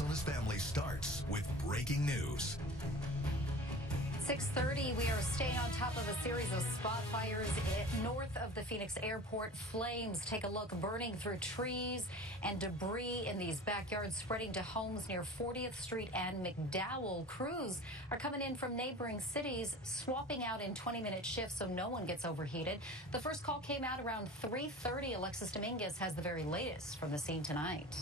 Arizona's Family starts with breaking news. 6:30, we are staying on top of a series of spot fires north of the Phoenix airport. Flames, take a look, burning through trees and debris in these backyards, spreading to homes near 40th Street and McDowell. Crews are coming in from neighboring cities, swapping out in 20-minute shifts so no one gets overheated. The first call came out around 3:30. Alexis Dominguez has the very latest from the scene tonight.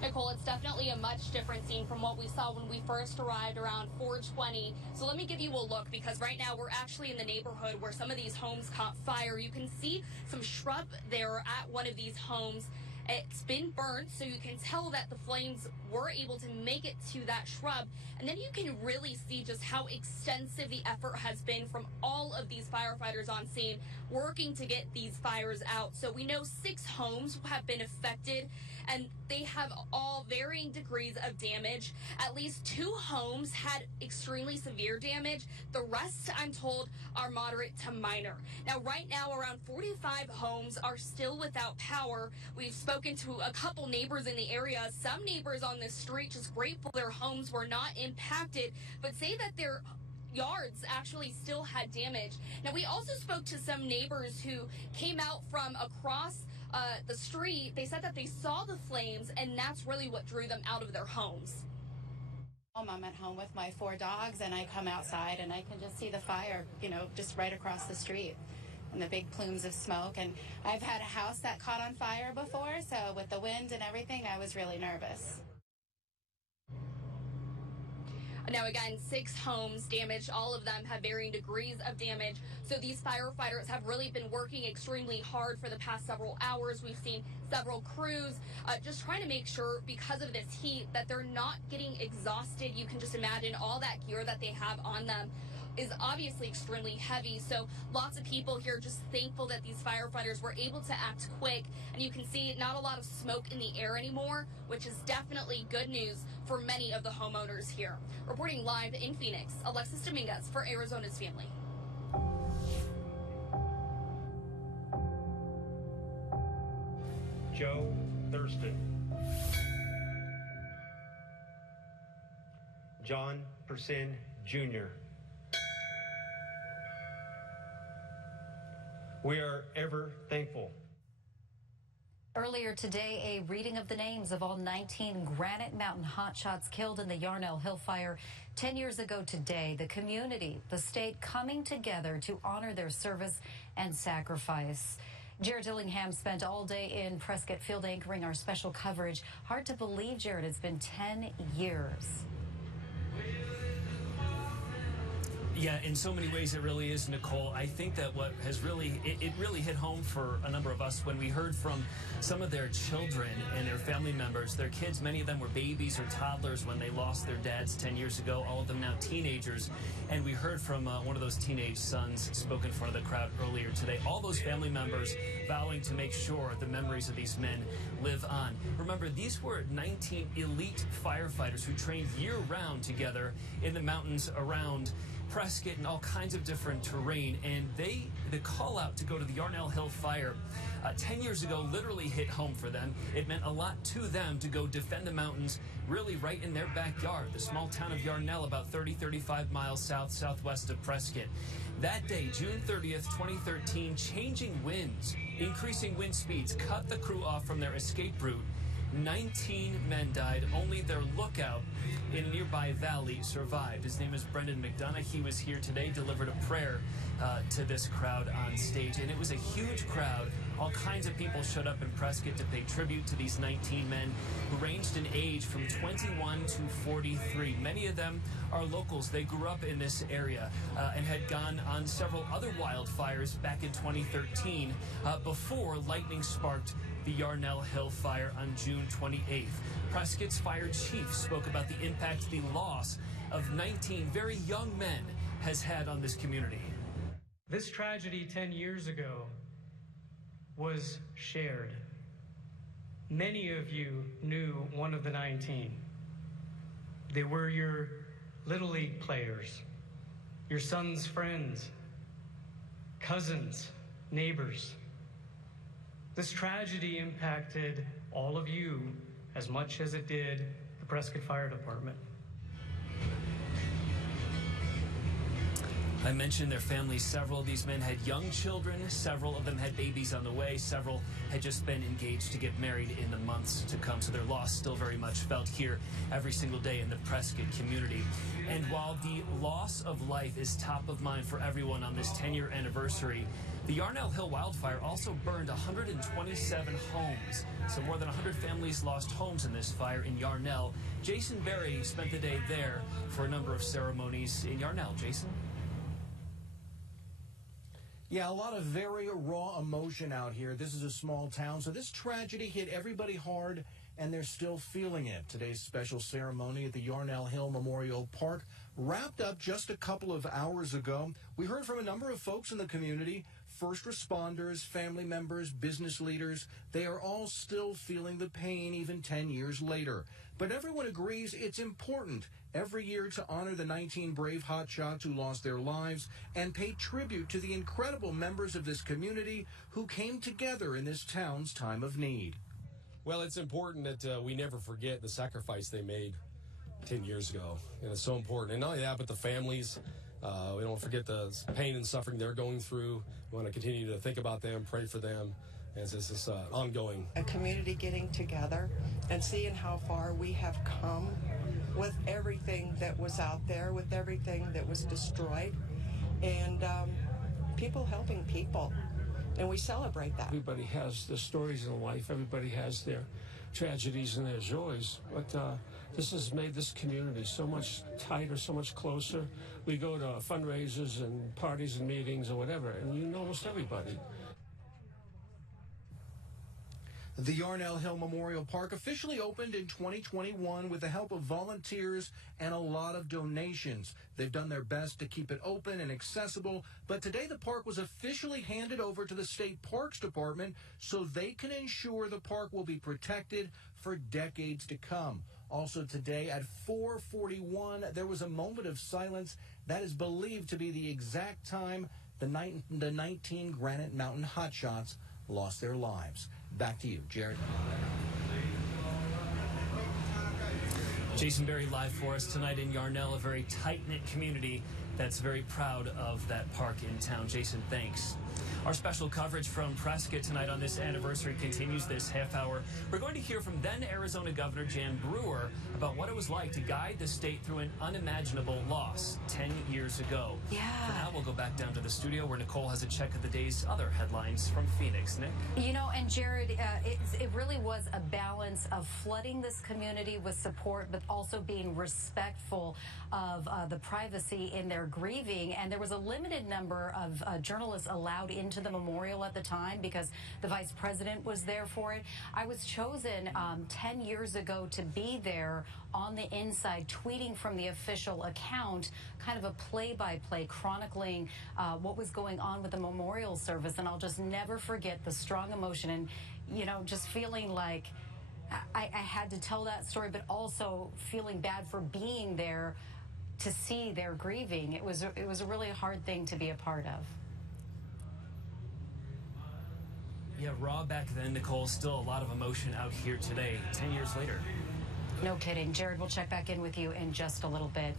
Nicole, it's definitely a much different scene from what we saw when we first arrived around 4:20. So let me give you a look, because right now we're actually in the neighborhood where some of these homes caught fire. You can see some shrub there at one of these homes. It's been burnt, so you can tell that the flames were able to make it to that shrub. And then you can really see just how extensive the effort has been from all of these firefighters on scene working to get these fires out. So we know 6 homes have been affected, and they have all varying degrees of damage. At least 2 homes had extremely severe damage. The rest, I'm told, are moderate to minor. Now, right now, around 45 homes are still without power. We've spoken to a couple neighbors in the area. Some neighbors on this street just grateful their homes were not impacted, but say that their yards actually still had damage. Now, we also spoke to some neighbors who came out from across the street. They said that they saw the flames, and that's really what drew them out of their homes. I'm at home with my 4 dogs, and I come outside and I can just see the fire, just right across the street, and the big plumes of smoke. And I've had a house that caught on fire before, so with the wind and everything, I was really nervous. Now, again, 6 homes damaged. All of them have varying degrees of damage. So these firefighters have really been working extremely hard for the past several hours. We've seen several crews just trying to make sure, because of this heat, that they're not getting exhausted. You can just imagine all that gear that they have on them is obviously extremely heavy. So lots of people here just thankful that these firefighters were able to act quick. And you can see not a lot of smoke in the air anymore, which is definitely good news for many of the homeowners here. Reporting live in Phoenix, Alexis Dominguez for Arizona's Family. Joe Thurston. John Persin Jr. We are ever thankful. Earlier today, a reading of the names of all 19 Granite Mountain hotshots killed in the Yarnell Hill fire 10 years ago today. The community, the state coming together to honor their service and sacrifice. Jared Dillingham spent all day in Prescott field anchoring our special coverage. Hard to believe, Jared, it's been 10 years. Yeah, in so many ways it really is, Nicole. I think that what has really, it really hit home for a number of us when we heard from some of their children and their family members. Their kids, many of them were babies or toddlers when they lost their dads 10 years ago, all of them now teenagers. And we heard from one of those teenage sons spoke in front of the crowd earlier today. All those family members vowing to make sure the memories of these men live on. Remember, these were 19 elite firefighters who trained year-round together in the mountains around Prescott and all kinds of different terrain, and the call out to go to the Yarnell Hill fire 10 years ago literally hit home for them. It meant a lot to them to go defend the mountains really right in their backyard, the small town of Yarnell, about 30-35 miles southwest of Prescott. That day, June 30th, 2013, changing winds, increasing wind speeds cut the crew off from their escape route. 19 men died. Only their lookout in a nearby valley survived. His name is Brendan McDonough. He was here today, delivered a prayer to this crowd on stage, and it was a huge crowd. All kinds of people showed up in Prescott to pay tribute to these 19 men who ranged in age from 21 to 43. Many of them are locals. They grew up in this area and had gone on several other wildfires back in 2013 before lightning sparked the Yarnell Hill fire on June 28th. Prescott's fire chief spoke about the impact the loss of 19 very young men has had on this community. This tragedy 10 years ago was shared. Many of you knew one of the 19. They were your Little League players, your son's friends, cousins, neighbors. This tragedy impacted all of you as much as it did the Prescott Fire Department. I mentioned their families. Several of these men had young children. Several of them had babies on the way. Several had just been engaged to get married in the months to come. So their loss still very much felt here every single day in the Prescott community. And while the loss of life is top of mind for everyone on this 10-year anniversary, the Yarnell Hill wildfire also burned 127 homes. So more than 100 families lost homes in this fire in Yarnell. Jason Berry spent the day there for a number of ceremonies in Yarnell. Jason? Yeah, a lot of very raw emotion out here. This is a small town, so this tragedy hit everybody hard, and they're still feeling it. Today's special ceremony at the Yarnell Hill Memorial Park wrapped up just a couple of hours ago. We heard from a number of folks in the community, first responders, family members, business leaders. They are all still feeling the pain even 10 years later. But everyone agrees it's important every year to honor the 19 brave hotshots who lost their lives and pay tribute to the incredible members of this community who came together in this town's time of need. Well, it's important that we never forget the sacrifice they made 10 years ago. And it's so important. And not only that, but the families. We don't forget the pain and suffering they're going through. We want to continue to think about them, pray for them, as this is ongoing. A community getting together and seeing how far we have come with everything that was out there, with everything that was destroyed, and people helping people. And we celebrate that. Everybody has their stories in life. Everybody has their tragedies and their joys. But this has made this community so much tighter, so much closer. We go to fundraisers and parties and meetings or whatever, and you know almost everybody. The Yarnell Hill Memorial Park officially opened in 2021 with the help of volunteers and a lot of donations. They've done their best to keep it open and accessible, but today the park was officially handed over to the State Parks Department so they can ensure the park will be protected for decades to come. Also today at 4:41, there was a moment of silence that is believed to be the exact time the 19 Granite Mountain hotshots lost their lives. Back to you, Jared. Jason Berry live for us tonight in Yarnell, a very tight-knit community that's very proud of that park in town. Jason, thanks. Our special coverage from Prescott tonight on this anniversary continues this half hour. We're going to hear from then Arizona Governor Jan Brewer about what it was like to guide the state through an unimaginable loss 10 years ago. Yeah. For now, we'll go back down to the studio where Nicole has a check of the day's other headlines from Phoenix. Nick? You know, and Jared, it really was a balance of flooding this community with support, but also being respectful of the privacy in their grieving. And there was a limited number of journalists allowed into the memorial at the time because the vice president was there for it. I was chosen 10 years ago to be there on the inside, tweeting from the official account, kind of a play-by-play chronicling what was going on with the memorial service. And I'll just never forget the strong emotion and, you know, just feeling like I had to tell that story, but also feeling bad for being there to see their grieving. It was a really hard thing to be a part of. Yeah, raw back then, Nicole. Still a lot of emotion out here today, 10 years later. No kidding. Jared, we'll check back in with you in just a little bit.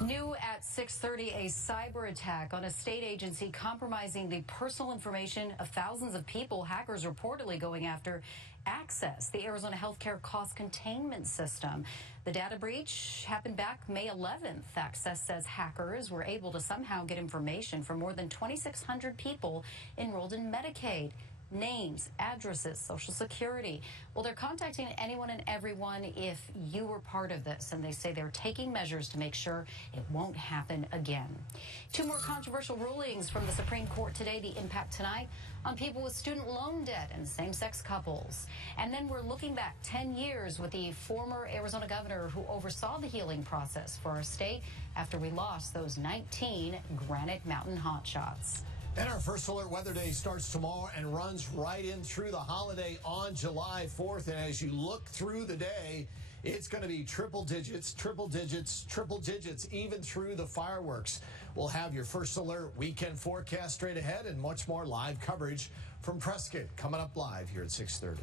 New at 6:30, a cyber attack on a state agency compromising the personal information of thousands of people. Hackers reportedly going after Access, the Arizona healthcare cost containment system. The data breach happened back May 11th. Access says hackers were able to somehow get information from more than 2,600 people enrolled in Medicaid. Names, addresses, Social Security. Well, they're contacting anyone and everyone if you were part of this, and they say they're taking measures to make sure it won't happen again. Two more controversial rulings from the Supreme Court today. The impact tonight on people with student loan debt and same-sex couples. And then we're looking back 10 years with the former Arizona governor who oversaw the healing process for our state after we lost those 19 Granite Mountain hotshots. And our first alert weather day starts tomorrow and runs right in through the holiday on July 4th. And as you look through the day, it's going to be triple digits, triple digits, triple digits, even through the fireworks. We'll have your first alert weekend forecast straight ahead and much more live coverage from Prescott coming up live here at 6:30.